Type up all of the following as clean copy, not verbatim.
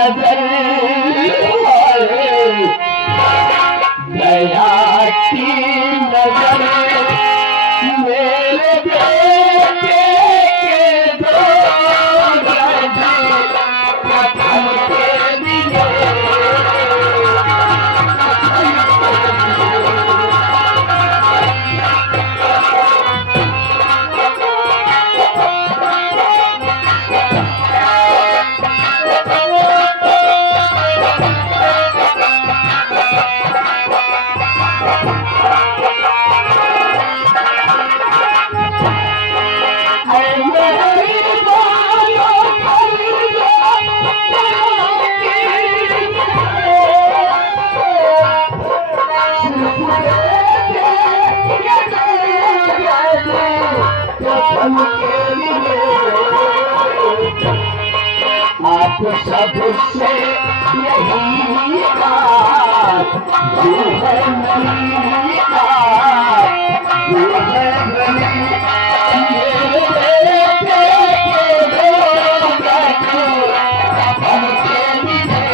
नजर दया की नजर मेरे बेटे के दो कफन के लिए आप सबसे यही बात जो है मेरी बात जो है मेरी मेरे बेटे के दो कफन के लिए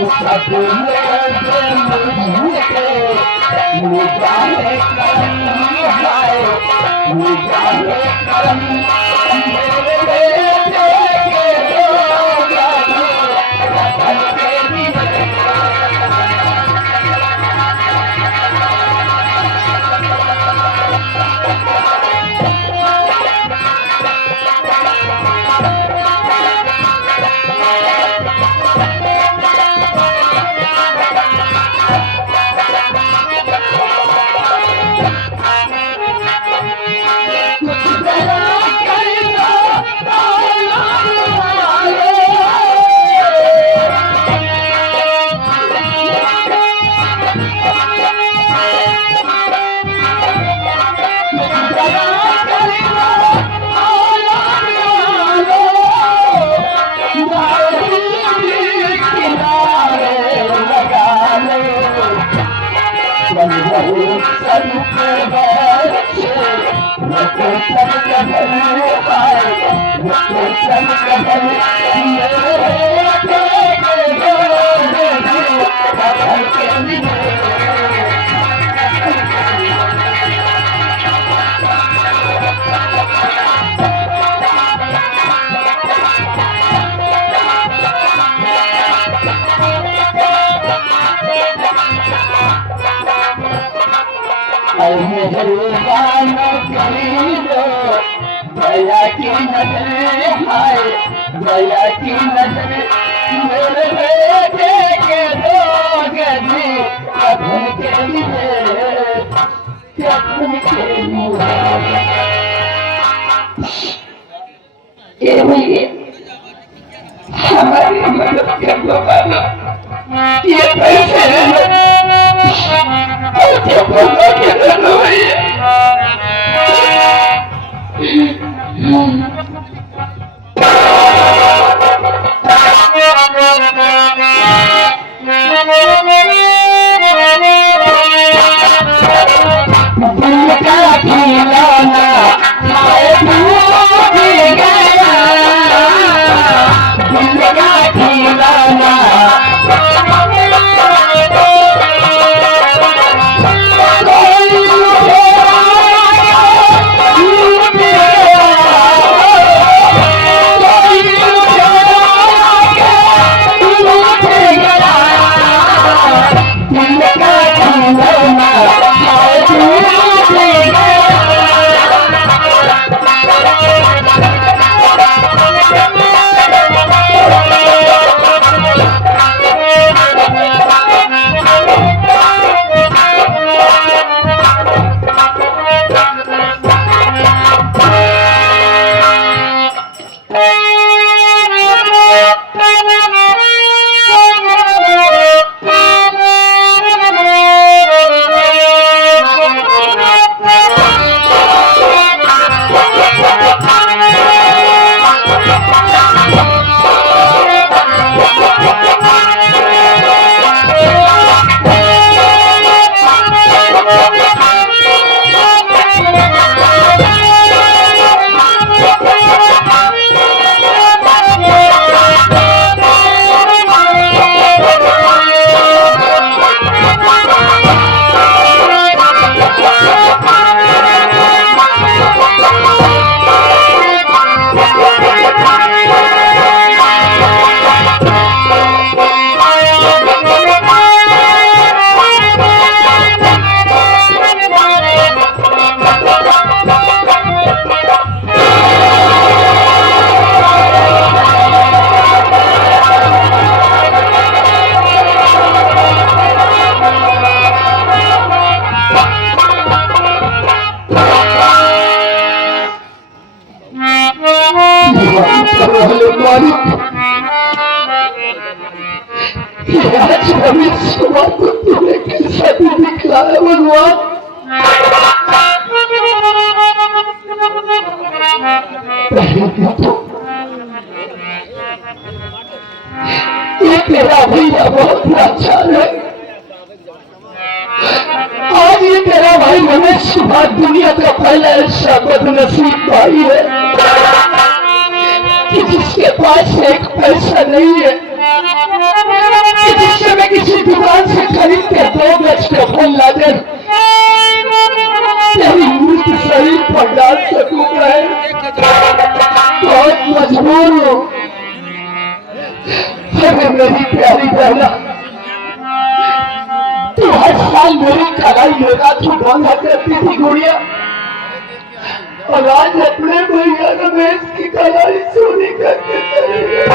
सब मुझे करम है मुझे करम मेरे बेटे के दो कफन के लिए मेहरबान करीबो दया की नजर हाय दया की नजर मेरे बेटे के दो गजी कफन के लिए कफन के लिए ये हमारी मदद कर दो बाबा ये पैसे आज हमें सुबह को तूने कैसा भी दिखलाया भगवान। ये तेरा भैया बहुत लाचार है। आज ये तेरा भाई रमेश सुबह दुनिया का पहला ऐसा बदनसीब भाई है कि जिसके पास एक पैसा नहीं है, कि जिससे मैं किसी दुकान से खरीद के 2 गज का फल लाकर तेरी मृत शरीर पर डाल सकूंगा। बहुत मजबूर हूँ। अरे मेरी प्यारी बहना, तू हर साल मेरी कलाई लगा तू बांधा करती थी गुड़िया, और आज अपने भैया रमेश की कलाई सोनी करके चले गए।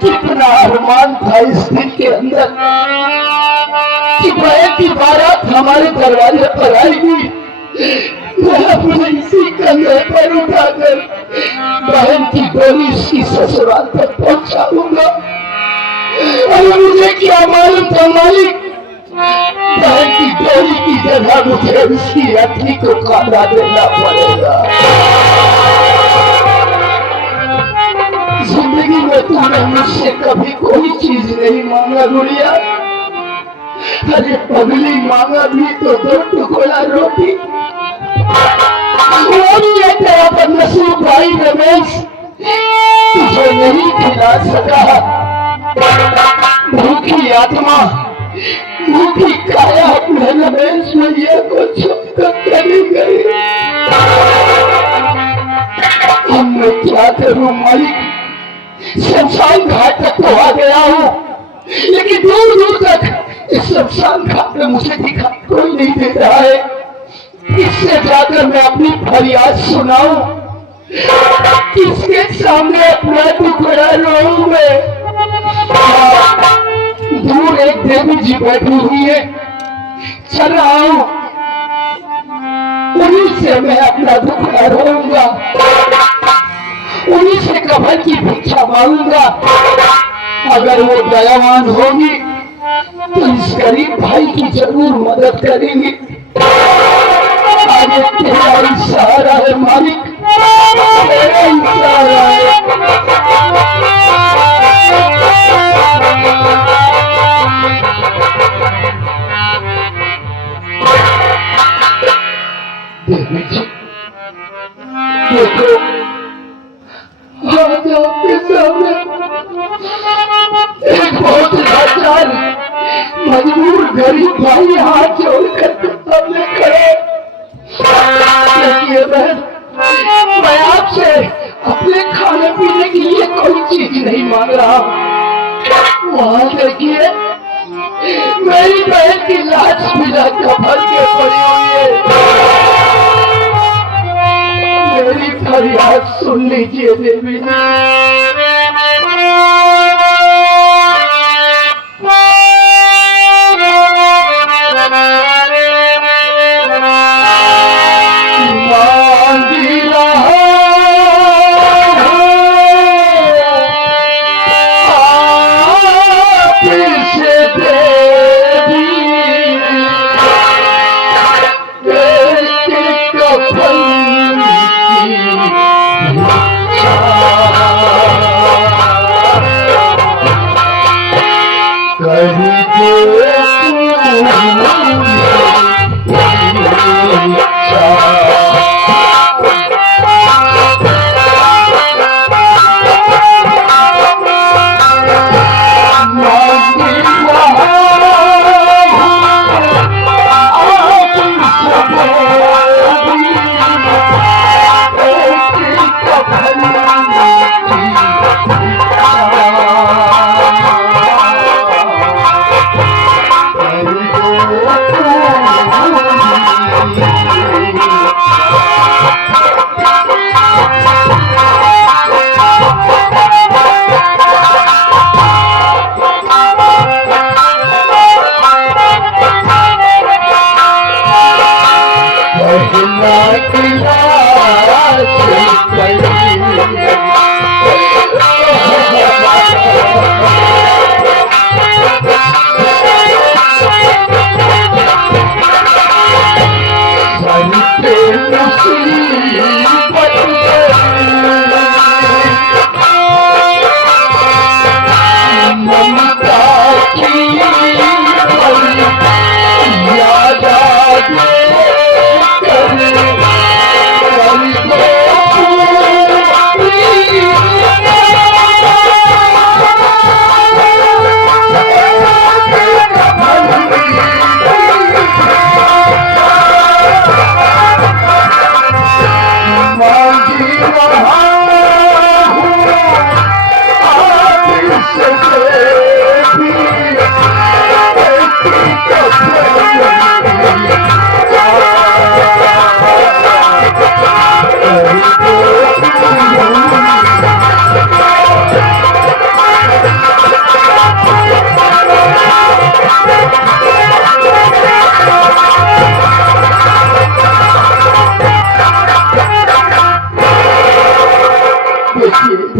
कितना अरमान था इस दिल के अंदर कि बहन की बारात हमारे दरवाजे पर आएगी। मैं अपने इसी कंधे पर उठाकर बहन की डोली उसकी ससुराल तक पहुंचाऊंगा। और मुझे क्या मालूम था मालिक, बहन की डोली की जगह मुझे उसकी अर्थी को काटा देना पड़ेगा। जिंदगी में तूने मुझसे कभी कोई चीज नहीं मांगा गुड़िया। अरे पगली मांगा भी तो 2 टुकड़ा रोटी, वो भी है तेरा बदनसीब भाई रमेश तुझे नहीं खिला सका। भूखी आत्मा भूखी काया अपने रमेश भैया को छुपकर चली गई। अब मैं क्या करूं मालिक, शमशान घाट तक तो आ गया हूँ, लेकिन दूर दूर तक इस शमशान घाट में मुझे दिखाई कोई नहीं दे रहा है। किससे जाकर मैं अपनी फरियाद सुनाऊं, किसके सामने अपना टुकड़ा रोऊं मैं। दूर एक देवी जी बैठी हुई है, चल रहा हूं, उन्हीं से मैं अपना टुकड़ा रोऊंगा, उन्हीं से कफन की भिक्षा मांगूंगा। अगर वो दयावान होगी तो इस गरीब भाई की जरूर मदद करेंगी। आज तेरा ही सहारा है मालिक, तेरा ही सहारा है। देवी जी देखो, आज आपके सामने एक बहुत लाचार मजबूर गरीब भाई हाथ जोड़कर सामने खड़े। देखिए बहन, मैं आपसे अपने खाने पीने के लिए कोई चीज नहीं मांग रहा, देखिए मेरी बहन की लाश बिना कफन के पड़ी हुई है। मेरी फरियाद सुन लीजिए देवी जी।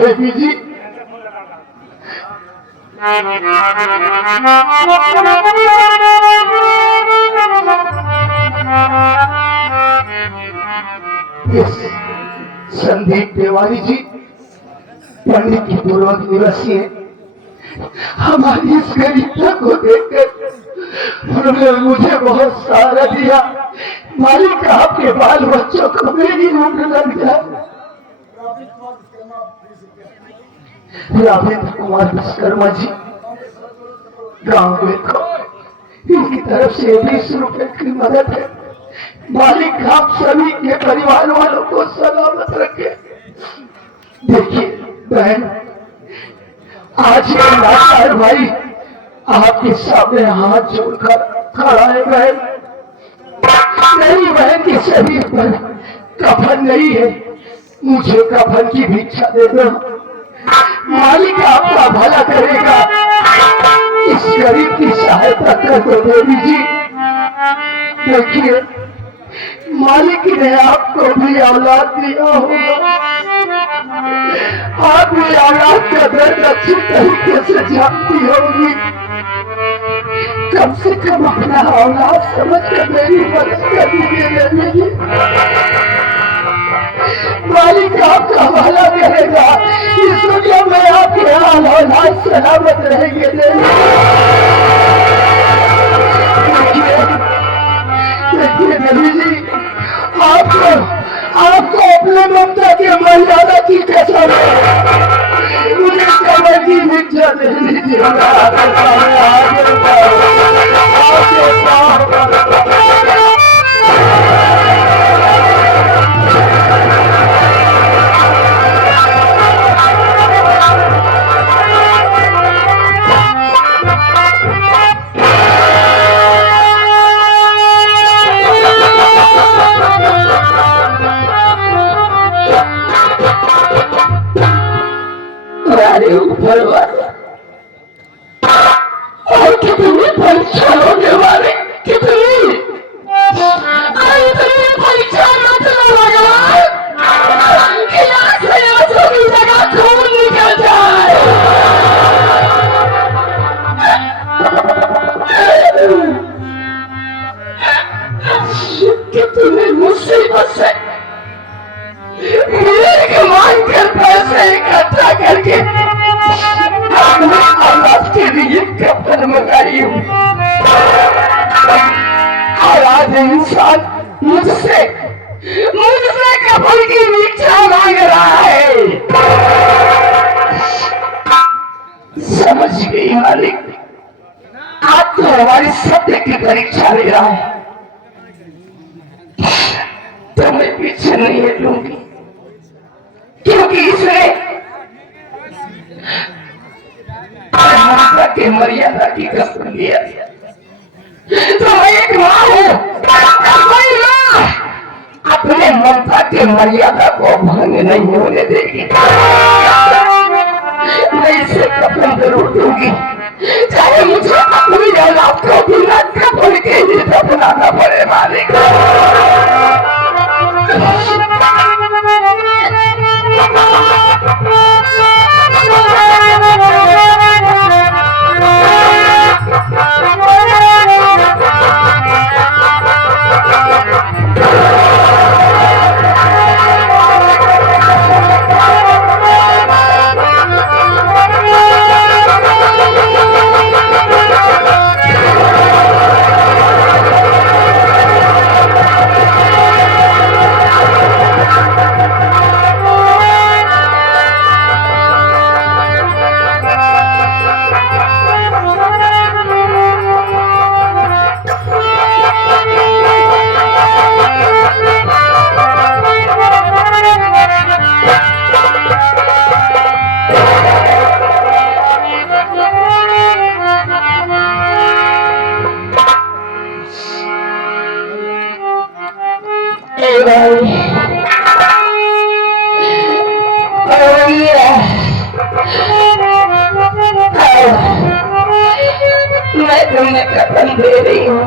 देवी जी संदीप तिवारी जी पंडित की पूर्व निवासी है। हमारी इस गरीबता को देखकर उन्होंने मुझे बहुत सहारा दिया। मालिक आपके बाल बच्चों को मेरी उम्र लग जाए। राजेंद्र कुमार विश्वकर्मा जी गांव देखो, इनकी तरफ से 20 रुपए की मदद है। मालिक आप सभी के परिवार वालों को सलामत रखे। देखिए बहन, आज ये लाचार भाई आपके सामने हाथ जोड़कर खड़ा है। बहन, मेरी बहन के शरीर पर कफन नहीं है, मुझे कफन की भिक्षा दे दो। मालिक आपका भला करेगा, इस गरीब की सहायता कर दो देवी जी। देखिए मालिक ने आपको भी औलाद दिया होगा, आप भी औलाद का दर्द अच्छी तरीके से जानती होगी। कम से कम अपना औलाद समझ कर मेरी मदद कर दीजिए। मालिक आपका भला करेगा, इस दुनिया में आपके औलाद सलामत रहेंगे। देखिए देवी जी, आपको अपने ममता की मर्यादा की कसम है, मुझे कमर की भिक्षा दे दीजिए। कितनी परीक्षा होने वाली, कितनी इतनी परीक्षा मत लो भगवान कि आंसू की जगह खून निकल जाए। कितनी मुसीबत से भीख मांगकर पैसे इकट्ठा करके अपने औलाद के लिए कफन मंगाई हूँ, और आज इंसान मुझसे कफन की भिक्षा मांग रहा है। समझ गई मालिक, आप तो हमारी सत्य की परीक्षा ले रहा है, तो मैं पीछे नहीं हटूंगी, क्योंकि इसने माता के मर्यादा की कसम लिया। तो मैं एक माँ हूँ, कोई माँ अपने ममता के मर्यादा को भंग नहीं होने देगी। मैं इसे कफन जरूर दूंगी, चाहे मुझे अपनी औलाद को बिना कफन के ही दफनाना पड़े मालिक। मैं तुम्हें कफन दे रही हूँ,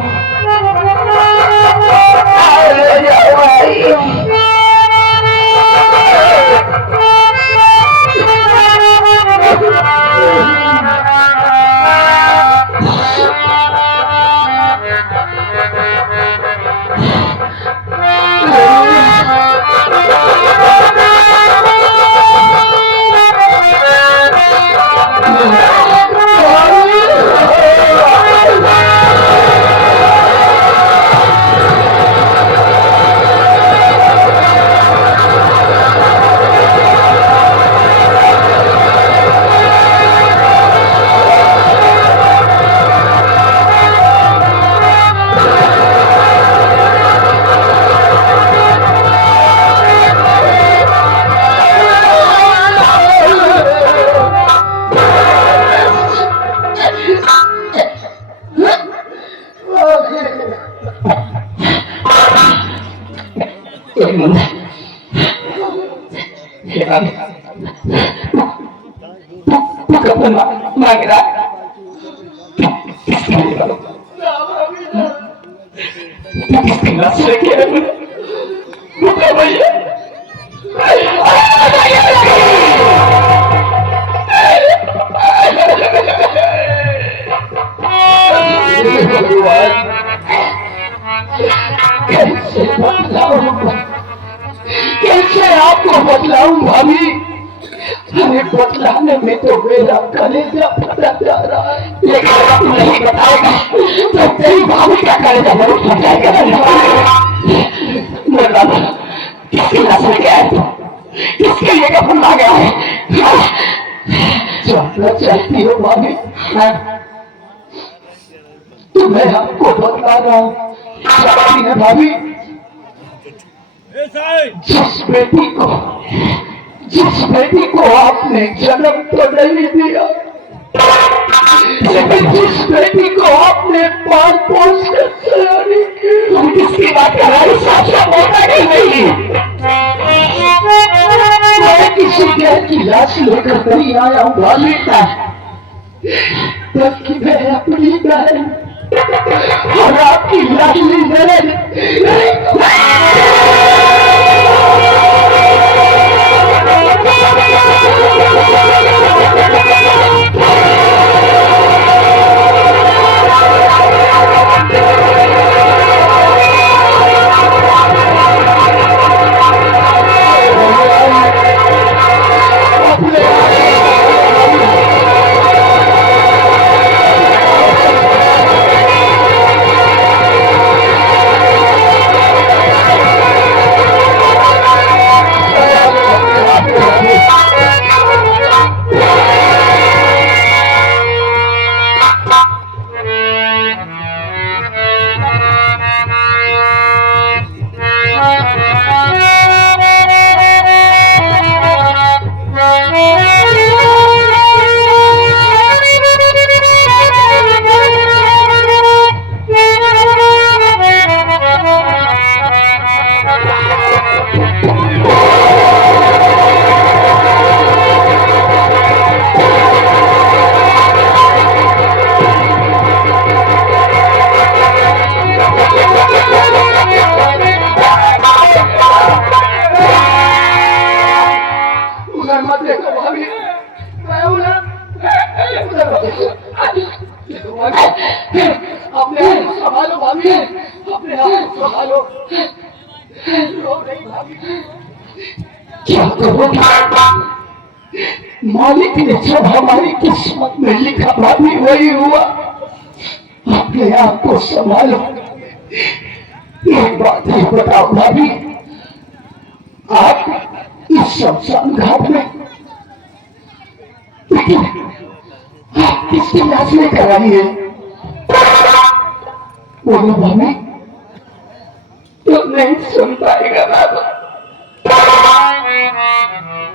ले जाओ भाई। कफन मांग रहा है, कैसे आपको बतलाऊं भाभी, हमें बतलाने में तो मेरा कलेजा फटा जा रहा है, लेकिन आप नहीं बताओगे तो तेरी भाभी का कलेजा जरूर फट जाएगा। किसकी नस्ल क्या है, किसके लिए कफन मांगा है? जानना चाहती हो भाभी? तो मैं आपको बता रहा हूँ भाभी, जिस बेटी को आपने जन्म तो नहीं दिया, लेकिन जिस बेटी को आपने पाल पोस कर सयानी की, किसकी बात कर रहा है? साफ बोलता कि नहीं? मैं किसी गैर की लाश लेकर नहीं आया हूँ भाभी, बल्कि मैं अपनी बहन और आपकी लाडली बहन क्या करोगे? मालिक ने जो हमारी किस्मत में लिखा भाभी वही हुआ। अपने आप को संभालो। एक बात है बताओ भाभी, आप इस शमशान घाट में लेकिन आप किसकी लाश लेकर आई है? बोलो भाभी। तो नहीं सुन पाएगा बाबा,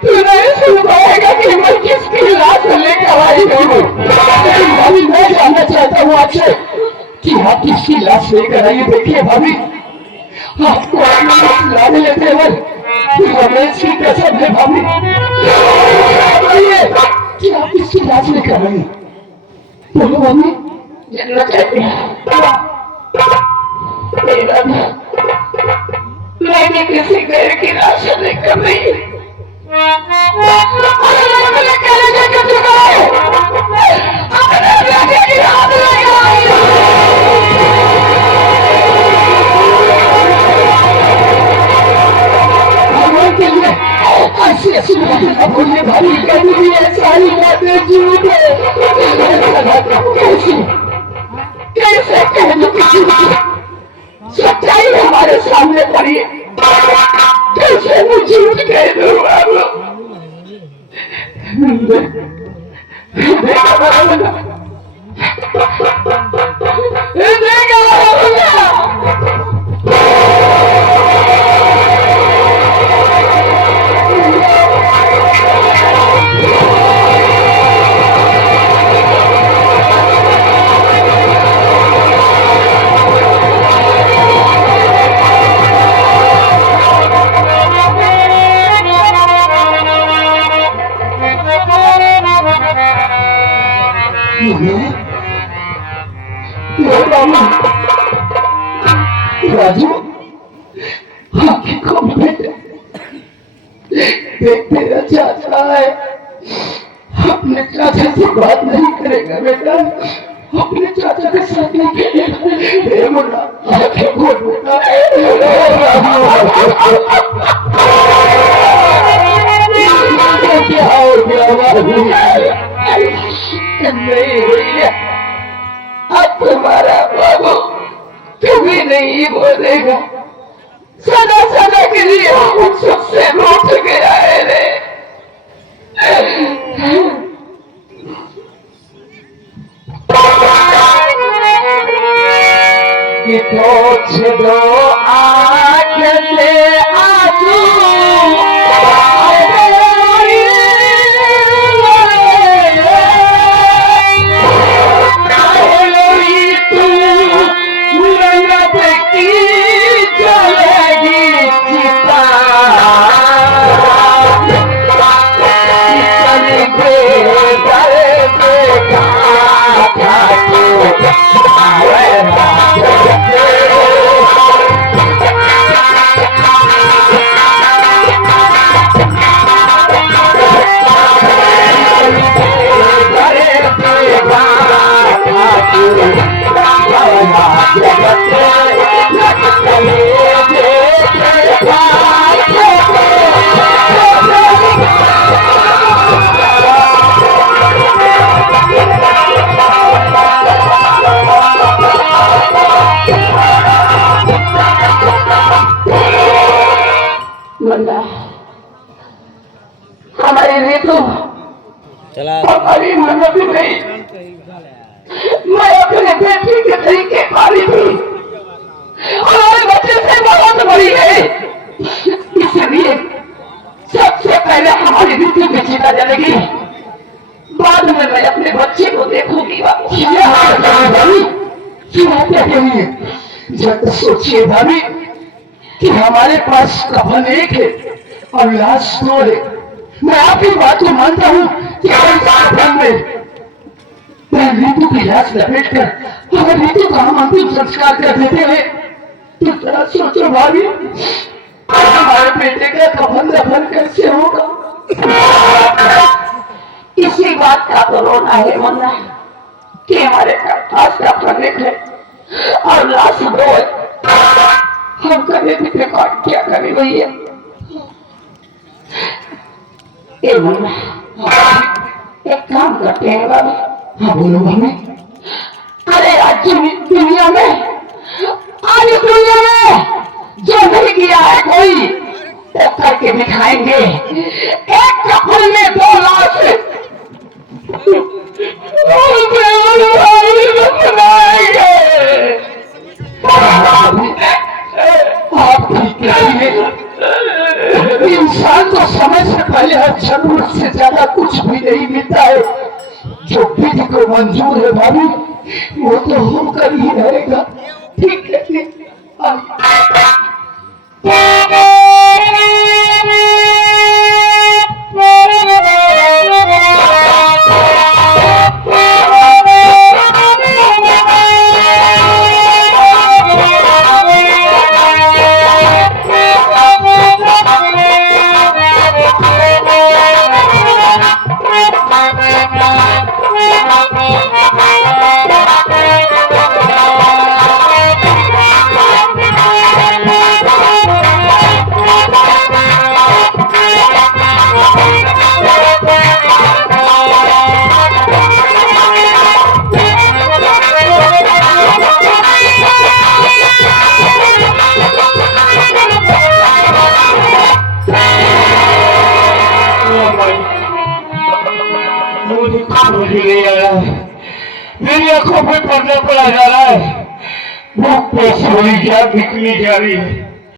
तू नहीं सुन पाएगा कि मैं किसकी लाश लेकर आई हूँ। लेकिन भाभी मैं जानना चाहता हूँ आपसे कि आप किसकी लाश लेकर आई। देखिए भाभी, आपको लाने लेते हुए रमेश की कसम है भाभी कि आप किसकी लाश लेकर आई। बोलो भाभी। जानना चाहते हैं मैंने किसी गैर की लाश लेकर नहीं। ऐसी ऐसी बातें बोलिए भाभी, कभी भी सारी बातें झूठ है। कैसे कह दो कि झूठ है? सच्चाई हमारे सामने पड़ी है, कैसे मैं झूठ कह दूं? राजू, को बेटे तेरा चाचा है, अपने चाचा से बात नहीं करेगा बेटा, अपने चाचा के साथ नहीं खेलेगा। मुन्ना आंखें खोल बेटा। क्या हो गया? नहीं भैया, अब तुम्हारा बाबू कभी नहीं बोलेगा। सदा सदा के लिए हम सबसे रूठ गया है रे। कि पोछ दो आँख से आंसू, भी नहीं। मैं अपने बेटी के तरीके पाली थी, हमारे बच्चे से बहुत बड़ी है, इसलिए सबसे पहले हमारी रीति में चिता जलेगी, बाद में मैं अपने बच्चे को देखूंगी। जब सोचिए भाभी कि हमारे पास कफन एक है और लाश दो है। मैं आपकी बात को मानता हूँ कि मैं रीतु की लाश लपेट कर अगर रीतु का हम अंतिम संस्कार कर देते हैं तो जरा सोचो भाभी, हमारे बेटे का कफन दफन कैसे होगा? इसी बात का तो रोना है मुन्ना कि हमारे पास कफन एक है और लाश दो है। हम कभी भी क्या करें भैया? एक काम करते हैं बाबू। हाँ बोलो भाभी। अरे आज दुनिया में जो नहीं किया है कोई वो करके दिखाएंगे। एक कपल में 2 लाश आप ठीक कहिए, इंसान को समय से पहले हर जरूरत से ज्यादा कुछ भी नहीं मिलता है। जो विधि को मंजूर है भाभी वो तो होकर ही रहेगा। ठीक है ठीक। मेरी आंखों पे पर्दा पड़ा जा रहा है, भूख पेश हुई क्या बिकनी जा रही है।